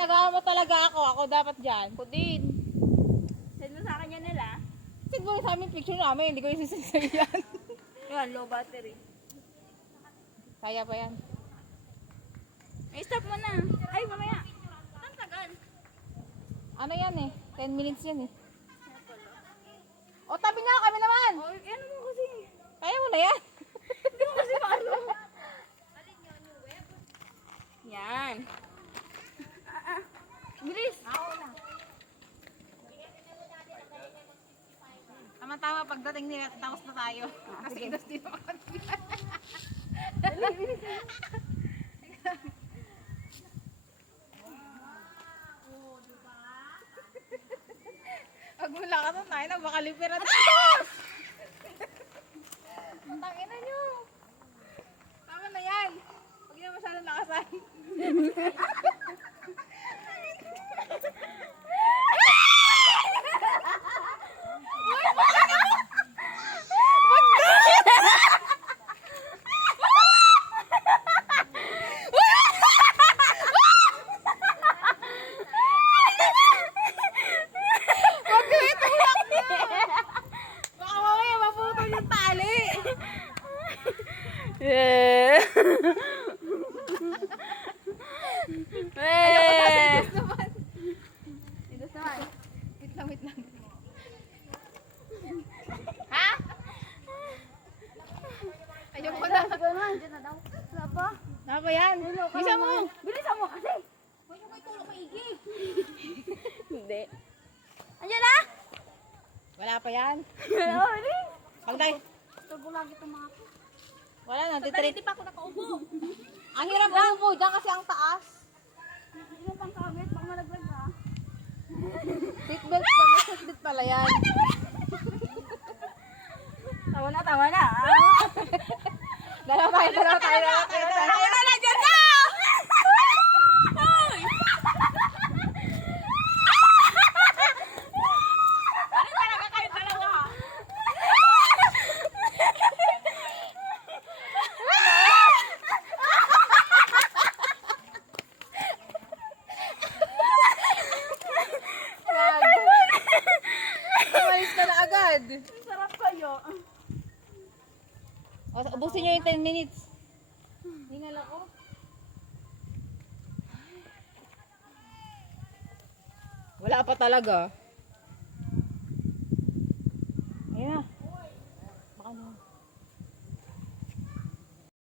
pinag-aaral mo talaga ako. Ako dapat dyan. Ako din. Send mo sa akin yan nila. Siguro sa amin picture namin. Hindi ko isisend sa'yo yan. Yan, low battery. Kaya pa yan. Ay, stop mo na. Ay, mamaya. Ang tagal. Ano yan eh? 10 minutes yan eh. O tabi nga kami naman. Oh, ano mo kasi? Kaya mo na yan. Hindi mo kasi paano. Yan. Bilis. Ako na. Tama-tama pagdating nila, tapos na tayo. Kasi inos din ako. Pag mula ka na tayo, nabakalipira na. Tangina nyo. Tama na yan. Huwag na masyadong lakasan. Baka mamaya maputol yung tali. Yeah. Idos naman. Idos naman. Wait lang, wait lang. Ha? Ayoko na. Ikaw naman, dyan na daw. Wala pa. Ano ba yan? Bisa mo. Bilisan mo kasi. Huwag mo kayo tulong maigi. Hindi. Andiyan na? Wala pa yan. Wala, bilis. Pagday. Turbo lagi itong mga ko. Wala na. Dali, Titrit. di pa ako nakaubo. Ang hirap umupo. Diyan kasi ang taas. Hindi mo pang kamit, pang malaglag ha. Seatbelt pa. May seatbelt pala yan. Tama na, tama na. Dalawa tayo, dalawa tayo, dalawa tayo. Tama na, nandiyan na! Hoy! Ano talaga kayo dalawa? Umalis ka na agad. Ang sarap kayo. O, ubusin nyo yung 10 minutes. Hingal ako. Wala pa talaga.